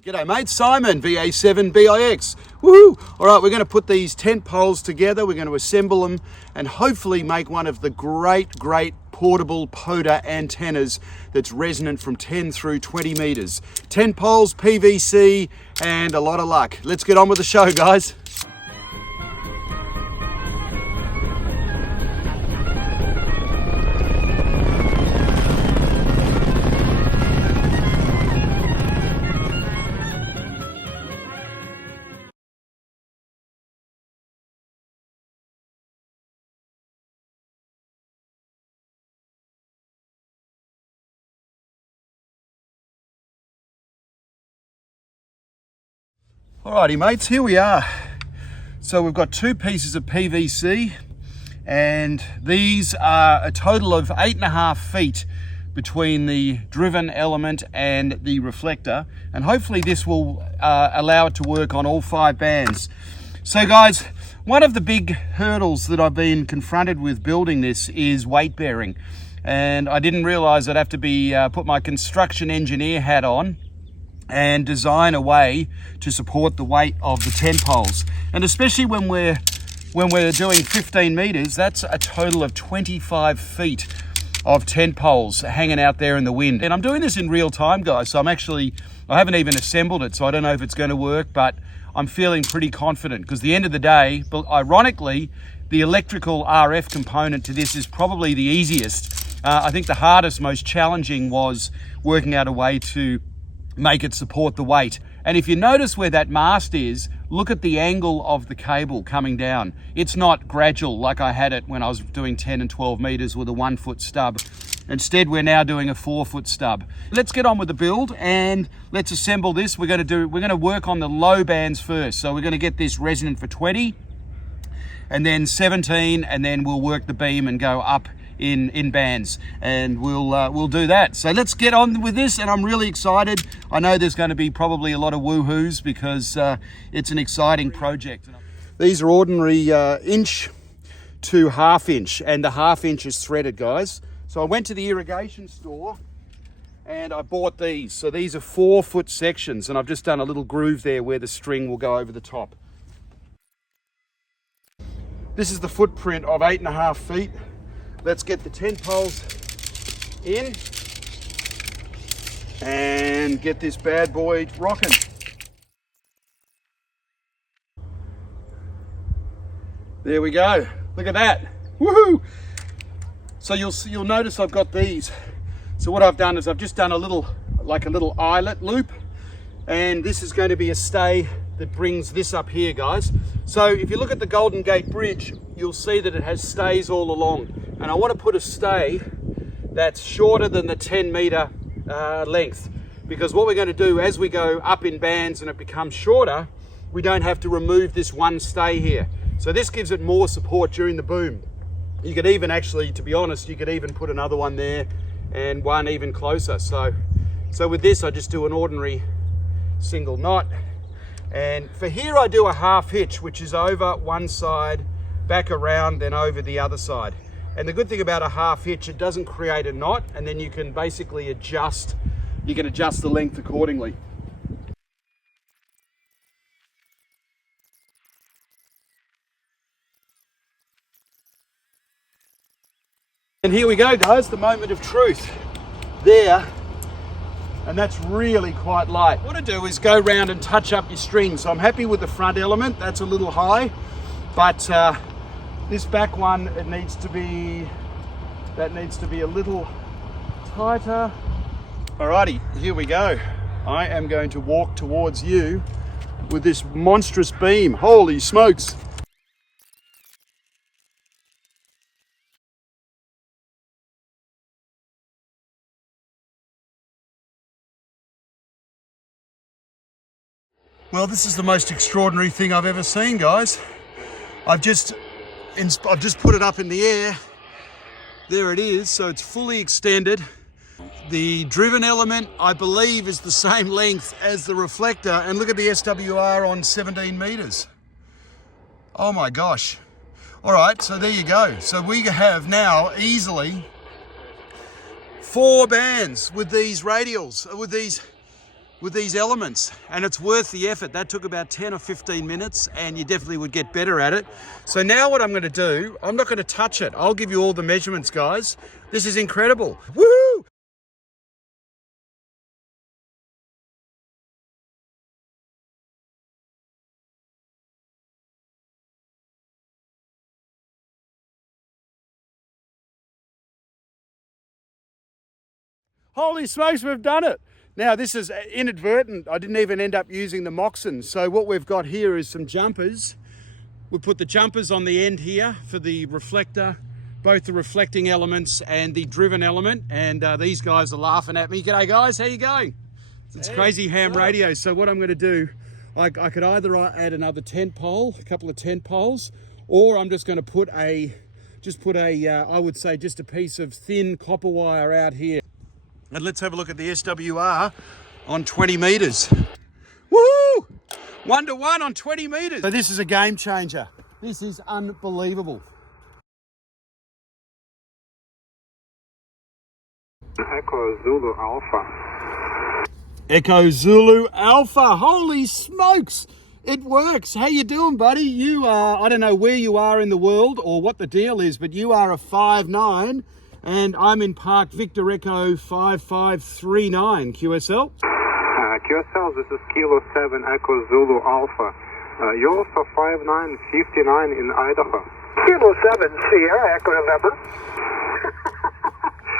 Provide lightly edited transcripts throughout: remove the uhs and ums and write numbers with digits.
G'day mate, Simon, VA7BIX. Woohoo! Alright, we're going to put these tent poles together, we're going to assemble them and hopefully make one of the great portable POTA antennas that's resonant from 10 through 20 meters. Tent poles, PVC and a lot of luck. Let's get on with the show, guys. Alrighty mates, here we are. So we've got two pieces of PVC and these are a total of 8.5 feet between the driven element and the reflector, and hopefully this will allow it to work on all 5 bands. So guys, one of the big hurdles that I've been confronted with building this is weight bearing, and I didn't realize I'd have to be put my construction engineer hat on and design a way to support the weight of the tent poles. And especially when we're doing 15 meters, that's a total of 25 feet of tent poles hanging out there in the wind. And I'm doing this in real time, guys, so I haven't even assembled it, so I don't know if it's going to work, but I'm feeling pretty confident, because at the end of the day, but ironically, the electrical RF component to this is probably the easiest. I think the hardest, most challenging was working out a way to make it support the weight. And if you notice where that mast is, look at the angle of the cable coming down. It's not gradual like I had it when I was doing 10 and 12 meters with a 1 foot stub. Instead, we're now doing a 4 foot stub. Let's get on with the build and let's assemble this. We're going to work on the low bands first. So we're going to get this resonant for 20 and then 17, and then we'll work the beam and go up in bands, and we'll do that. So let's get on with this, and I'm really excited. I know there's going to be probably a lot of woohoos because it's an exciting project. These are ordinary inch to ½ inch, and the ½ inch is threaded, guys. So I went to the irrigation store and I bought these. So these are 4 foot sections, and I've just done a little groove there where the string will go over the top. This is the footprint of 8.5 feet. Let's get the tent poles in and get this bad boy rocking. There we go. Look at that. Woohoo! So you'll notice I've got these. So what I've done is I've just done a little eyelet loop, and this is going to be a stay that brings this up here, guys. So if you look at the Golden Gate Bridge, you'll see that it has stays all along. And I want to put a stay that's shorter than the 10 meter length, because what we're going to do as we go up in bands and it becomes shorter, we don't have to remove this one stay here. So this gives it more support during the boom. You could even actually, to be honest, you could even put another one there and one even closer. So with this, I just do an ordinary single knot. And for here, I do a ½ hitch, which is over one side, back around, then over the other side. And the good thing about a ½ hitch, it doesn't create a knot, and then you can basically adjust the length accordingly. And here we go, guys, the moment of truth. There, and that's really quite light. What I do is go around and touch up your string. So I'm happy with the front element, that's a little high, but this back one, that needs to be a little tighter. Alrighty, here we go. I am going to walk towards you with this monstrous beam. Holy smokes. Well, this is the most extraordinary thing I've ever seen, guys. I've just put it up in the air. There it is, so it's fully extended. The driven element, I believe, is the same length as the reflector, and look at the SWR on 17 meters. Oh my gosh. All right, so there you go. So we have now easily 4 bands with these radials, with these with these elements, and it's worth the effort. That took about 10 or 15 minutes, and you definitely would get better at it. So now what I'm going to do, I'm not going to touch it. I'll give you all the measurements, guys. This is incredible. Woohoo! Holy smokes, we've done it. Now this is inadvertent. I didn't even end up using the Moxon. So what we've got here is some jumpers. We put the jumpers on the end here for the reflector, both the reflecting elements and the driven element. And these guys are laughing at me. G'day guys, how you going? It's crazy ham radio. So what I'm gonna do, I could either add another tent pole, a couple of tent poles, or I'm just gonna put I would say just a piece of thin copper wire out here. And let's have a look at the SWR on 20 meters. Woo! 1-to-1 on 20 meters. So this is a game changer. This is unbelievable. Echo Zulu Alpha. Echo Zulu Alpha. Holy smokes! It works. How you doing, buddy? You are, I don't know where you are in the world or what the deal is, but you are a 5'9". And I'm in Park Victor Echo 5539 QSL. QSL, this is Kilo 7 Echo Zulu Alpha. You're also 5'9", 59 in Idaho. Kilo 7 Sierra Echo November.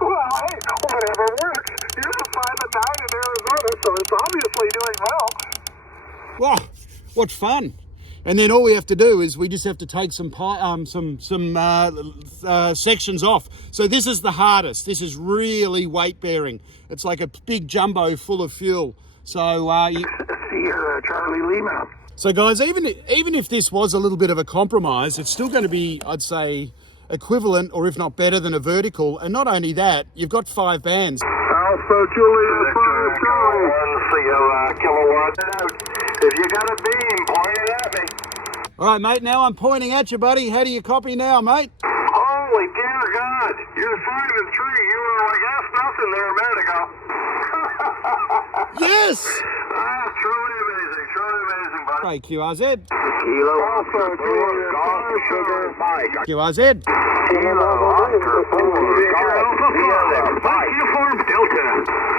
Well, hey, whatever works. You're the 5'9" in Arizona, so it's obviously doing well. Wow, what fun. And then all we have to do is we just have to take some sections off. So this is the hardest. This is really weight bearing. It's like a big jumbo full of fuel. So Sierra Charlie Lima. So guys, even if this was a little bit of a compromise, it's still going to be, I'd say, equivalent or if not better than a vertical. And not only that, you've got 5 bands. Alpha Juliet 5 Charlie. 1 Sierra kilowatt. If you got a beam, point it at me. All right, mate, now I'm pointing at you, buddy. How do you copy now, mate? Holy dear God, you're 5 and 3. You were like nothing there a minute ago. Yes! Truly amazing, buddy. Hey, QRZ. Kilo Alpha Juliet 5 Sugar Mike. QRZ. Kilo Oscar 4 Alpha 5 Uniform Delta.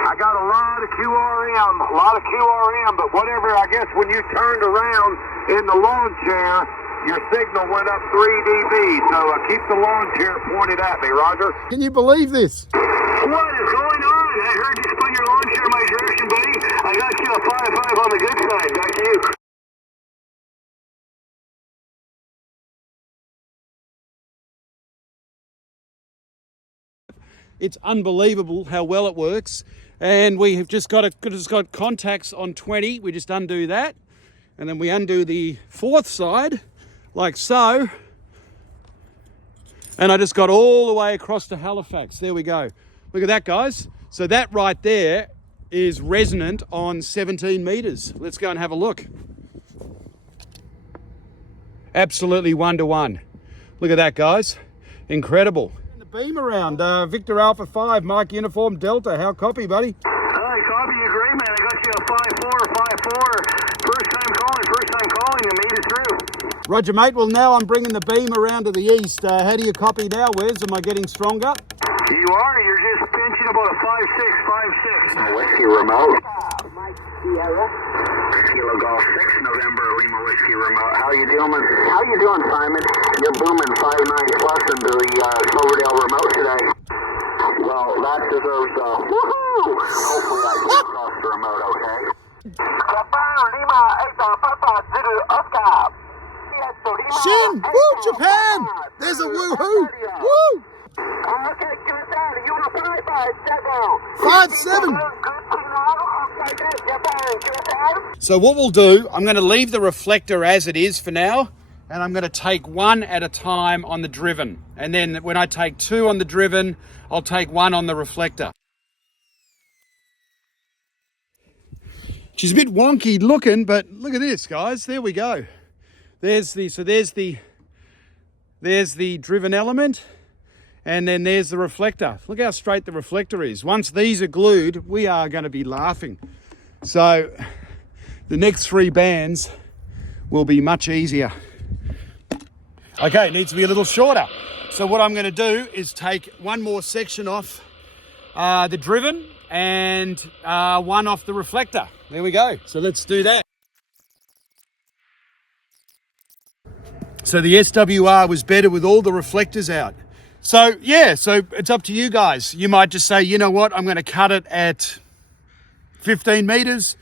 I got a lot of QRM, but whatever, I guess when you turned around in the lawn chair, your signal went up 3 dB, so keep the lawn chair pointed at me, Roger. Can you believe this? What is going on? I heard you spun your lawn chair my direction, buddy. I got you a 5-5 on the good side. Back to you. It's unbelievable how well it works. And we have just got contacts on 20. We just undo that. And then we undo the 4th side, like so. And I just got all the way across to Halifax. There we go. Look at that, guys. So that right there is resonant on 17 meters. Let's go and have a look. Absolutely 1-to-1. Look at that, guys. Incredible. Beam around, Victor Alpha 5, Mike Uniform Delta. How copy, buddy? Hi, copy you great, man. I got you a 5-4. First time calling, you made it through. Roger, mate. Well, now I'm bringing the beam around to the east. How do you copy now, Wes? Am I getting stronger? You are. You're just pinching about a 5-6. Whiskey remote. Mike Sierra. Kilo Golf 6, November, Lima Whiskey remote. How you doing, Simon? You're booming 5-9 plus into the Silverdale remote today. Well, that deserves a woohoo! Hopefully I can cross the remote, okay? Japan, Lima, Echo, Papa, Zulu, Oscar. Shin! Woo, Japan! There's a woohoo! Woo! Okay, good down. You want a 5-7. So what we'll do, I'm going to leave the reflector as it is for now, and I'm going to take 1 at a time on the driven. And then when I take 2 on the driven, I'll take 1 on the reflector. She's a bit wonky looking, but look at this, guys. There we go. There's the driven element. And then there's the reflector. Look how straight the reflector is. Once these are glued, we are going to be laughing. So the next 3 bands will be much easier. Okay, it needs to be a little shorter. So what I'm going to do is take one more section off the driven and one off the reflector. There we go. So let's do that. So the SWR was better with all the reflectors out. So yeah, so it's up to you guys. You might just say, you know what, I'm going to cut it at 15 meters.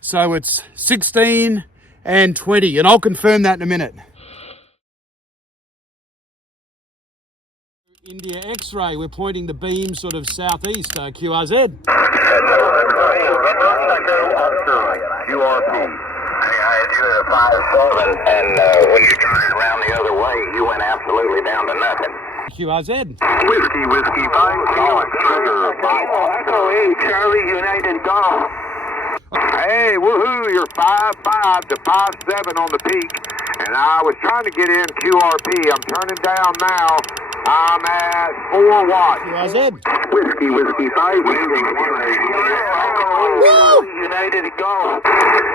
So it's 16 and 20, and I'll confirm that in a minute. India X-ray, we're pointing the beam sort of southeast, QRZ. QRP. I had you at a 5.7, and when you turned it around the other way, you went absolutely down to nothing. QRZ. Whiskey, 5 Kilo, trigger, Echo 8, Charlie United Golf. Hey, woohoo, you're 5.5 to 5.7 on the peak, and I was trying to get in QRP. I'm turning down now. I'm at 4 watts. QRZ. Whiskey, 5 United Golf.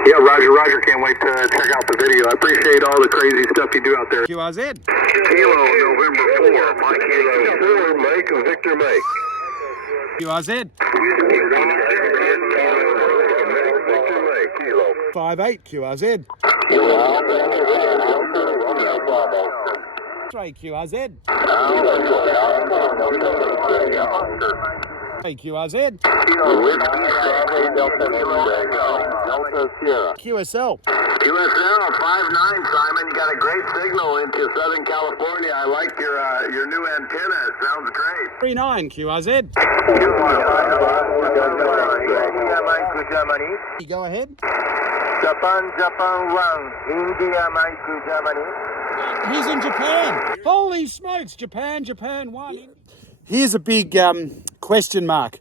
Yeah, Roger, can't wait to check out the video. I appreciate all the crazy stuff you do out there. QRZ. Kilo, November 4, Mike Kilo 4, Mike, Victor Mike. QRZ. 5.8 QRZ. Straight QRZ. Hey QRZ. QSL. QSL 5.9, Simon. You got a great signal into Southern California. I like your new antenna. It sounds great. 3.9 QRZ. Go ahead. Japan 1, India Mike Germany. He's in Japan. Holy smokes, Japan 1. Here's a big question mark.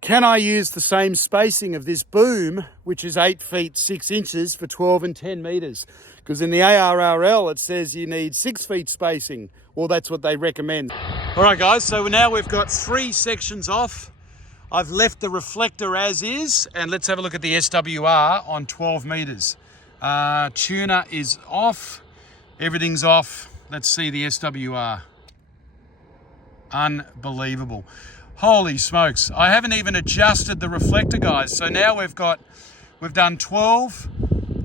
Can I use the same spacing of this boom, which is 8 feet 6 inches, for 12 and 10 meters? Because in the ARRL it says you need 6 feet spacing. Well, that's what they recommend. All right, guys, so now we've got 3 sections off. I've left the reflector as is, and let's have a look at the SWR on 12 meters. Tuner is off, everything's off. Let's see the SWR. Unbelievable. Holy smokes. I haven't even adjusted the reflector, guys. So now we've done 12,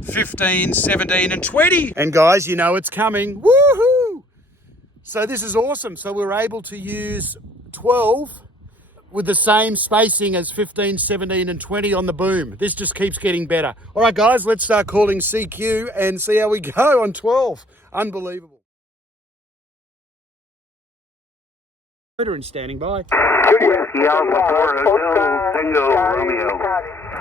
15, 17 and 20. And guys, you know it's coming. Woohoo! So this is awesome. So we're able to use 12 with the same spacing as 15, 17 and 20 on the boom. This just keeps getting better. All right, guys, let's start calling CQ and see how we go on 12. Unbelievable. And standing by. Whiskey Alpha 4 Hotel Tango Romeo.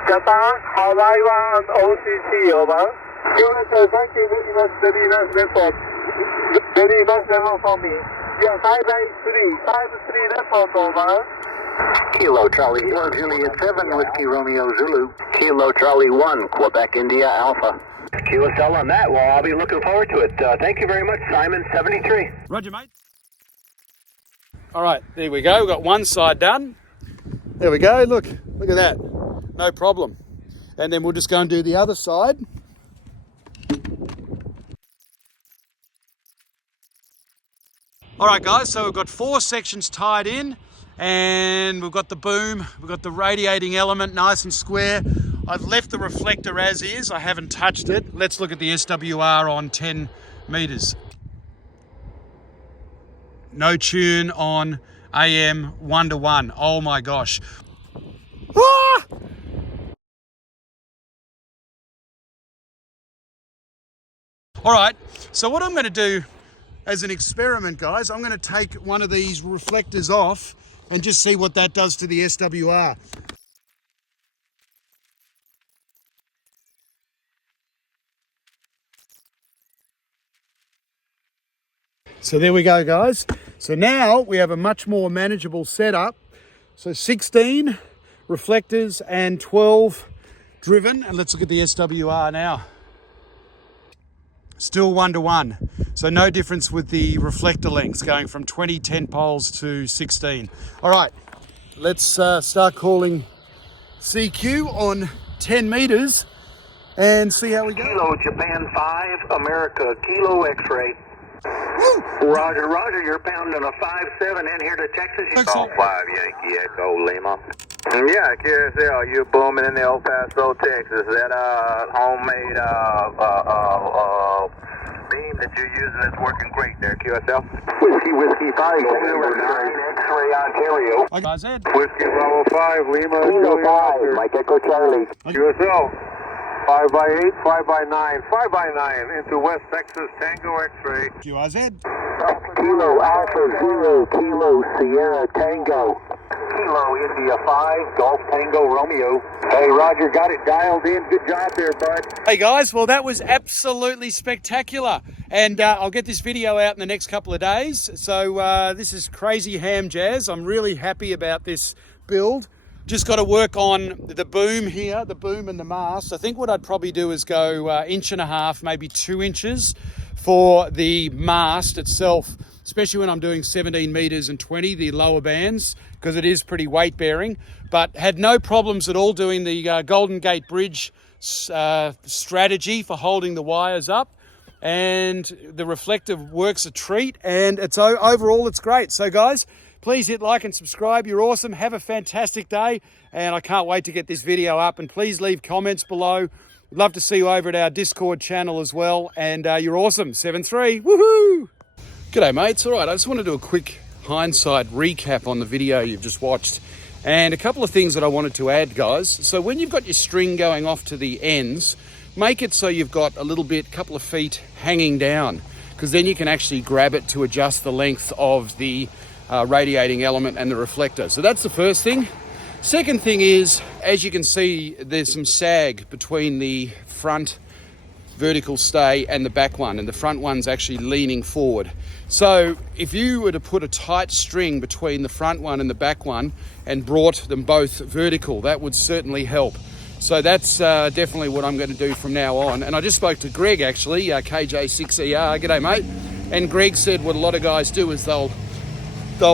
Japan, Hawaii 1 OCC, over. Thank you very much, very nice report. Very nice report for me. Yeah, 5-3 report, over. Kilo Charlie 4 Juliet 7 Whiskey Romeo Zulu. Kilo Charlie 1 Quebec India Alpha. QSL on that. Well, I'll be looking forward to it. Thank you very much, Simon 73. Roger, mate. All right, there we go. We've got one side done. There we go. Look at that. No problem. And then we'll just go and do the other side. All right, guys, so we've got 4 sections tied in, and we've got the boom, we've got the radiating element nice and square. I've left the reflector as is. I haven't touched it. Let's look at the SWR on 10 meters. No tune on AM 1-to-1. Oh my gosh. Ah! All right, so what I'm going to do as an experiment, guys, I'm going to take one of these reflectors off and just see what that does to the SWR. So there we go, guys. So now we have a much more manageable setup. So 16 reflectors and 12 driven. And let's look at the SWR now. Still 1-to-1. So no difference with the reflector lengths going from 20 10 poles to 16. All right, let's start calling CQ on 10 meters and see how we go. Kilo Japan 5, America, Kilo X-ray. Roger, Roger, you're pounding a 5-7 in here to Texas. Call 5 Yankee Echo Lima. Yeah, QSL, you're booming in the El Paso, Texas. That homemade beam that you're using is working great there, QSL. Whiskey 5, November 9, X-ray Ontario. I got Ed. Whiskey Bravo 5, Lima, Kilo 5, Mike Echo Charlie. QSL, 5x8, 5x9, 5x9 into West Texas Tango X-ray. QRZ. Kilo Alpha 0, Kilo Sierra Tango. Kilo India 5, Golf Tango Romeo. Hey, Roger, got it dialed in. Good job there, bud. Hey guys, well that was absolutely spectacular, and I'll get this video out in the next couple of days. So this is crazy ham jazz. I'm really happy about this build. Just got to work on the boom here, the boom and the mast. I think what I'd probably do is go 1.5 inches, maybe 2 inches for the mast itself, especially when I'm doing 17 meters and 20, the lower bands, because it is pretty weight bearing. But had no problems at all doing the Golden Gate Bridge strategy for holding the wires up. And the reflector works a treat, and it's overall it's great. So guys, please hit like and subscribe. You're awesome. Have a fantastic day, and I can't wait to get this video up. And please leave comments below. We'd love to see you over at our Discord channel as well. And you're awesome. 7-3. Woohoo! G'day mates. All right, I just want to do a quick hindsight recap on the video you've just watched, and a couple of things that I wanted to add, guys. So when you've got your string going off to the ends, make it so you've got a little bit, couple of feet hanging down, because then you can actually grab it to adjust the length of the radiating element and the reflector. So that's the first thing. Second thing is, as you can see, there's some sag between the front vertical stay and the back one, and the front one's actually leaning forward. So if you were to put a tight string between the front one and the back one and brought them both vertical, that would certainly help. So that's definitely what I'm going to do from now on. And I just spoke to Greg, actually, KJ6ER. G'day, mate. And Greg said what a lot of guys do is they'll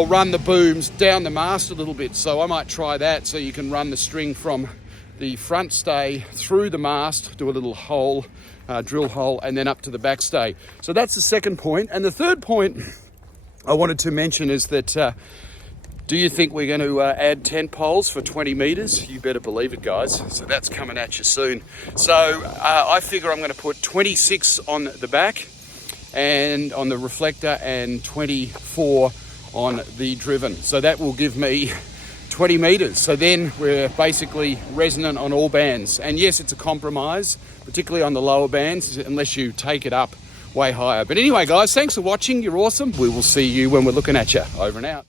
run the booms down the mast a little bit. So I might try that, so you can run the string from the front stay through the mast, do a little hole, drill hole, and then up to the back stay. So that's the second point. And the third point I wanted to mention is that do you think we're going to add 10 poles for 20 meters? You better believe it, guys. So that's coming at you soon. So I figure I'm going to put 26 on the back and on the reflector, and 24 on the driven. So that will give me 20 meters. So then we're basically resonant on all bands. And yes, it's a compromise, particularly on the lower bands, unless you take it up way higher. But anyway, guys, thanks for watching. You're awesome. We will see you when we're looking at you. Over and out.